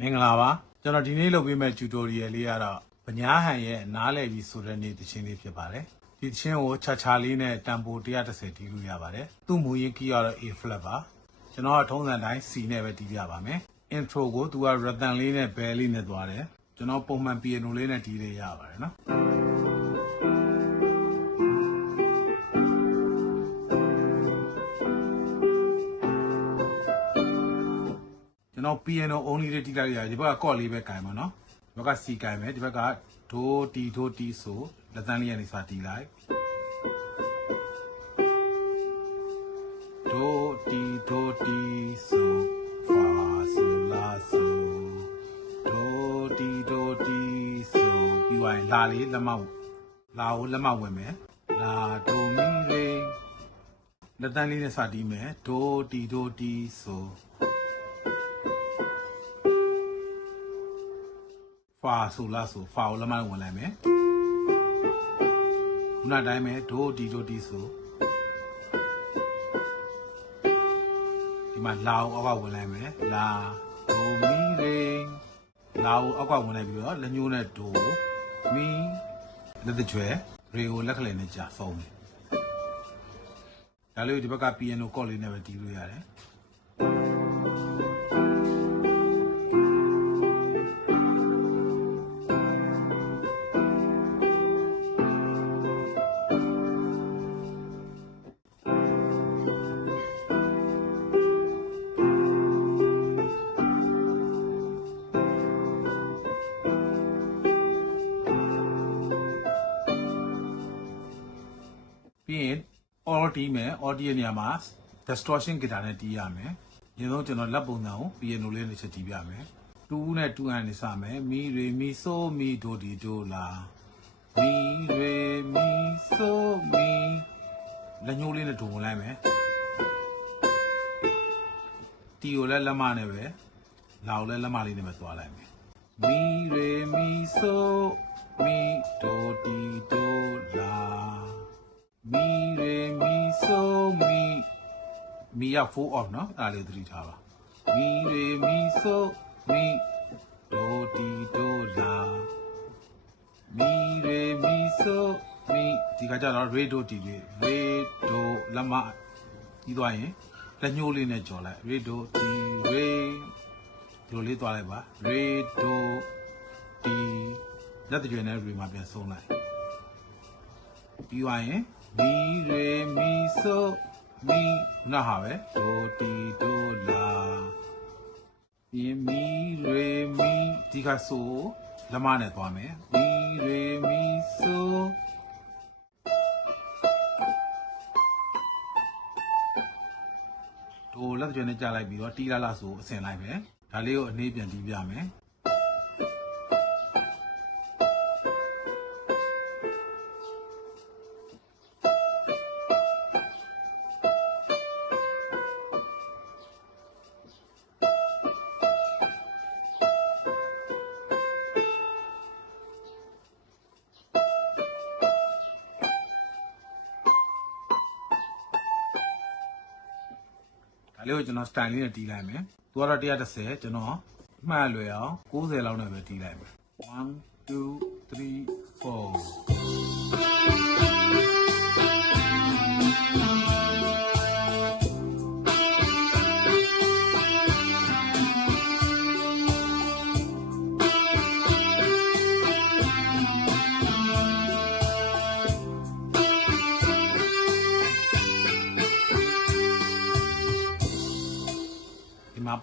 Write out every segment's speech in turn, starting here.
မင်္ဂလာပါကျွန်တော်ဒီနေ့လုပ်ပေးမယ့် tutorial လေးကတော့ဗညာဟန်ရဲ့နားလည်ပြီးဆိုတဲ့နေ့တခြင်းလေးဖြစ်ပါတယ်ဒီတခြင်းကိုချာချာလေးနဲ့တန်ပို130တီးလို့ရပါတယ်သူ့မူရင်း key ကတော့ A flat ပါကျွန်တော်ကထုံးစံတိုင်း C နဲ့ပဲတီးပြပါမယ် intro ကိုသူက rhythm လေးနဲ့ bell လေးနဲ့သွားတယ်ကျွန်တော်ပုံမှန် piano လေးနဲ့တီးလေးရပါတယ်နော် ကျွန်တော် piano only လေးတီးလိုက်ရတယ်ဒီဘက်က chord လေးပဲကင်ပါနော်ဒီဘက်က C ကင်မယ်ဒီဘက်ကဒိုးတီဒိုးတီဆိုလက်သန်းလေးကနေစတီးလိုက်ဒိုးတီဒိုးတီဆိုဖာဆိုလာဆိုဒိုးတီဒိုးတီဆိုပြီးသွားရင်လာလေးလက်မလာကိုလက်မဝင်မယ်လာဒိုမီလေးလက်သန်းလေးနဲ့စတီးမယ်ဒိုးတီဒိုးတီဆို ဖာဆိုလားဆိုဖာကိုလက်မဝင်လိုက်မယ်ခုနတိုင်းပဲဒိုဒီဒိုဒီဆိုဒီမှာလာကိုအောက်ကဝင်လိုက်မယ်လာဒိုမီရေလာကိုအောက်ကဝင်လိုက်ပြီးတော့လက်ညှိုးနဲ့ဒိုမီလက်တကြွယ်ရေကိုလက်ကလေးနဲ့ကြာဆုံးတယ်ဒါလေးကိုဒီဘက်က piano chord လေးနဲ့ပဲတီးလို့ရတယ် all တီးမယ် all တီးရဲ့နေရာမှာ distortion guitar နဲ့တီးရမယ်။ညီဆုံးကျွန်တော်လက်ပုံစံကို piano လေးနဲ့ချက်တီးပြမယ်။2နဲ့2အနေစမယ်။မီရေမီဆိုမီဒိုဒီဒိုလာမီရေမီဆိုမီလက်ညှိုးလေးနဲ့ဒိုဝင်လိုက်မယ်။တီကိုလည်းလက်မနဲ့ပဲလာကိုလည်းလက်မလေးနဲ့ပဲသွားလိုက်မယ်။မီရေမီဆိုမီဒိုဒီဒိုလာ မီရေမီဆိုမီမီရ4 off เนาะအဲ့ဒါလေးသတိထားပါမီရေမီဆိုမီဒိုတီဒိုလာမီရေမီဆိုမီဒီကကြတော့ရေဒိုတီလေးရေဒိုလမပြီးသွားရင်လက်ညှိုးလေးနဲ့ကြော်လိုက်ရေဒိုတီရေဒီလိုလေးသွားလိုက်ပါရေဒိုတီလက်တကြွယ်နဲ့ရေမှာပြန်ဆုံးလိုက် ပြီးသွားရင် မီရေမီဆိုမီခုနဟာပဲဒိုတီဒိုလာပြီးရင်မီရေမီဒီကဆိုလက်မနဲ့သွားမယ်မီရေမီဆိုဒိုလက်ကြွနဲ့ကြားလိုက်ပြီးတော့တီလာလာဆိုအစင်လိုက်ပဲဒါလေးကိုအနေပြန်တီးပြမယ် လေးကိုကျွန်တော် style လေးနဲ့တီးလိုက်မယ်။သူကတော့130ကျွန်တော်မှတ်လွယ်အောင်90လောက်နဲ့ပဲတီးလိုက်မယ်။1 2 3 4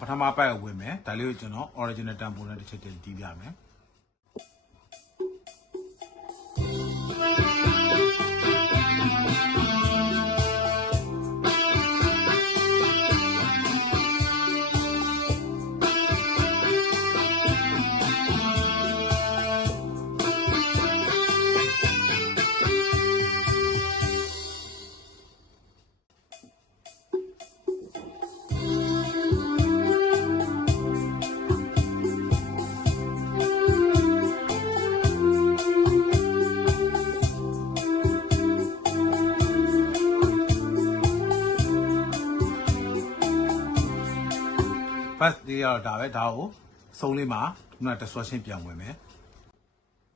ပထမပတ်ကိုဝင်မယ်။ဒါလေးကိုကျွန်တော် original tempo နဲ့တစ်ချက်တည်းတီးပြမယ်။ first day ကတော့ဒါပဲဒါကိုစဆုံးလေးမှာခုန distortion ပြန်ဝင်မယ်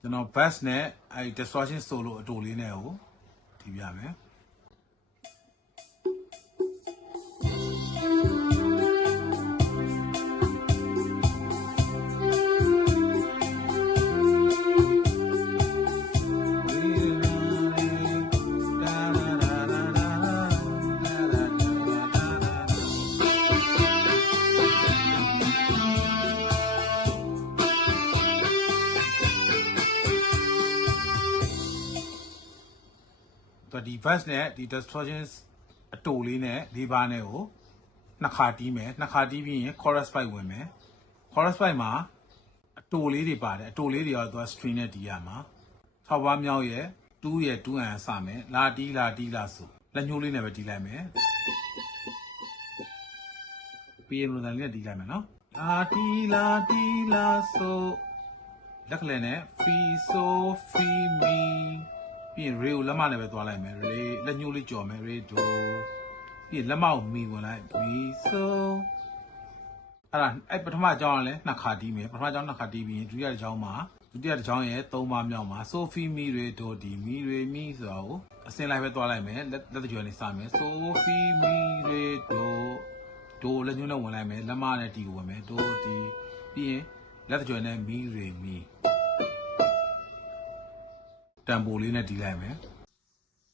ကျွန်တော် bass နဲ့အဲ distortion solo အတူလေးနဲ့ကိုဒီပြမယ် ဒီ verse နဲ့ဒီ distortion အတူလေးနဲ့လေးပါးနဲ့ကိုနှစ်ခါတီးမယ်နှစ်ခါတီးပြီးရင် chorus pipe ဝင်မယ် chorus pipe မှာအတူလေးတွေပါတယ်အတူလေးတွေရောသူက string နဲ့တီးရမှာ6ပါးမြောက်ရဲ့2ရဲ့2အန်စမယ်လာတီးလာတီးလာဆိုလက်ညှိုးလေးနဲ့ပဲတီးလိုက်မယ်ပြီးရင်လိုတန်လေးနဲ့တီးလိုက်မယ်နော်လာတီးလာတီးလာဆိုလက်ကလေးနဲ့ free so free me ပြီးရင် re ကိုလက်မနဲ့ပဲသွားလိုက်မယ် re လက်ညှိုးလေးကြော်မယ် re do ပြီးရင်လက်မကိုမီဝင်လိုက် me so အဲ့ဒါအဲ့ပထမအကြောင်းကလည်းနှစ်ခါတီးမယ်ပထမအကြောင်းနှစ်ခါတီးပြီးရင်ဒုတိယအကြောင်းမှာဒုတိယအကြောင်းရဲ့သုံးပါးမြောက်မှာ sophie mi re do di mi re mi ဆိုတာကိုအစင်လိုက်ပဲသွားလိုက်မယ်လက်လက်တကြွလေးစမယ် sophie mi re do do လက်ညှိုးနဲ့ဝင်လိုက်မယ်လက်မနဲ့တီကိုဝင်မယ် do di ပြီးရင်လက်တကြွနဲ့ mi re mi တန်ပိုလေးနဲ့တီးလိုက်မယ်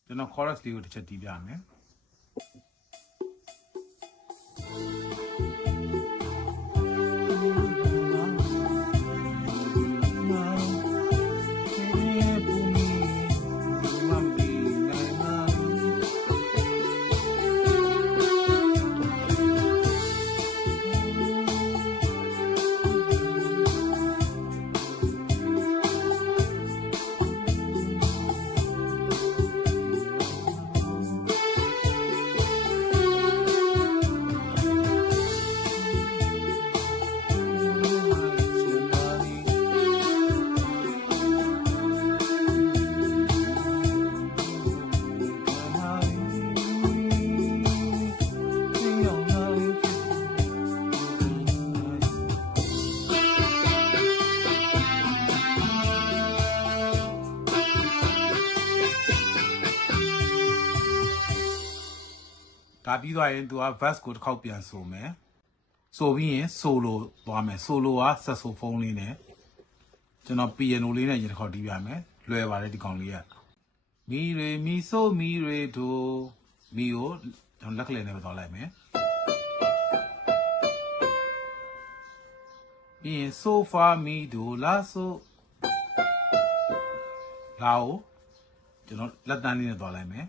ကျွန်တော် chorus လေးကိုတစ်ချက်တီးပြမယ် ဒါပြီးသွားရင် तू က verse ကိုတစ်ခေါက်ပြန်ဆိုမယ်ဆိုပြီးရင် solo သွားမယ် solo က saxophone လေးနဲ့ကျွန်တော် piano လေးနဲ့ရင်တစ်ခေါက်တီးပြမယ်လွယ်ပါတယ်ဒီကောင်လေးကမီရေမီဆိုမီရေဒိုမီကိုကျွန်တော်လက်ကလေးနဲ့ပဲသွားလိုက်မယ်ပြီးရင် so far mi do la so လာကိုကျွန်တော်လက်တန်းလေးနဲ့သွားလိုက်မယ်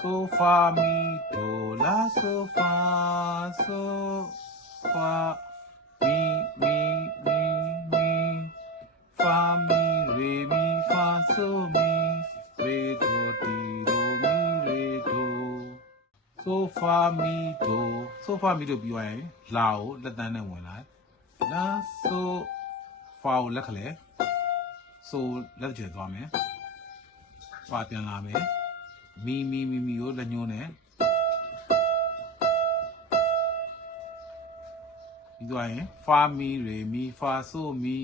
so far mi do la so far so far mi mi mi mi fa mi re mi fa so mi re do ti do mi re do so far mi do so far mi do ပြီးသွားရင်လာကိုလက်တန်းနဲ့ဝင်လိုက် la so fa ကိုလက်ခလဲ so လက်ကျဲသွားမယ် fa ပြန်လာမယ် မီမီမီမီကိုလက်ညှိုးနဲ့ပြီးသွားရင် fa mi re mi fa so mi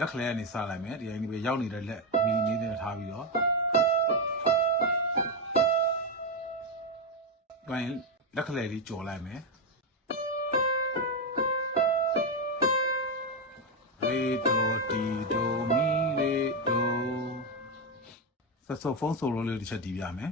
လက်ခလဲကနေစလိုက်မယ်ဒီအိမ်ဒီပဲရောက်နေတဲ့လက်မီနေနဲ့ထားပြီးတော့ကိုင်းလက်ခလဲလေးကြော်လိုက်မယ်ရေဒိုတီ ဆက်ဆိုဖုန်းဆိုလိုလေးတစ်ချက်တီးပြမယ်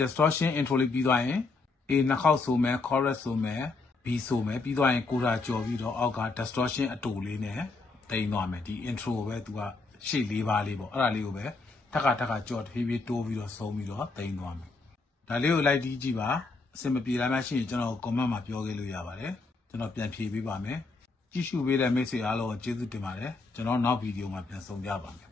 distortion intro လေးပြီးသွားရင် A နှစ်ခေါက်ဆိုမယ် chorus ဆိုမယ် B ဆိုမယ်ပြီးသွားရင်ကိုရာကြော်ပြီးတော့အောက်က distortion အတူလေးနဲ့တိန်သွားမယ်ဒီ intro ကိုပဲသူကရှေ့၄ပါးလေးပေါ့အဲ့ဒါလေးကိုပဲထက်ကထက်ကကြော့တဖြည်းဖြည်းတိုးပြီးတော့ဆုံးပြီးတော့တိန်သွားမယ်ဒါလေးကိုလိုက်တီးကြည့်ပါအစင်မပြေလာမှရှိရင်ကျွန်တော် comment မှာပြောခဲ့လို့ရပါတယ်ကျွန်တော်ပြန်ဖြေပေးပါမယ်ကြည့်ရှုပေးတဲ့မိတ်ဆွေအားလုံးကိုကျေးဇူးတင်ပါတယ်ကျွန်တော်နောက်ဗီဒီယိုမှာပြန်ဆောင်ကြပါမယ်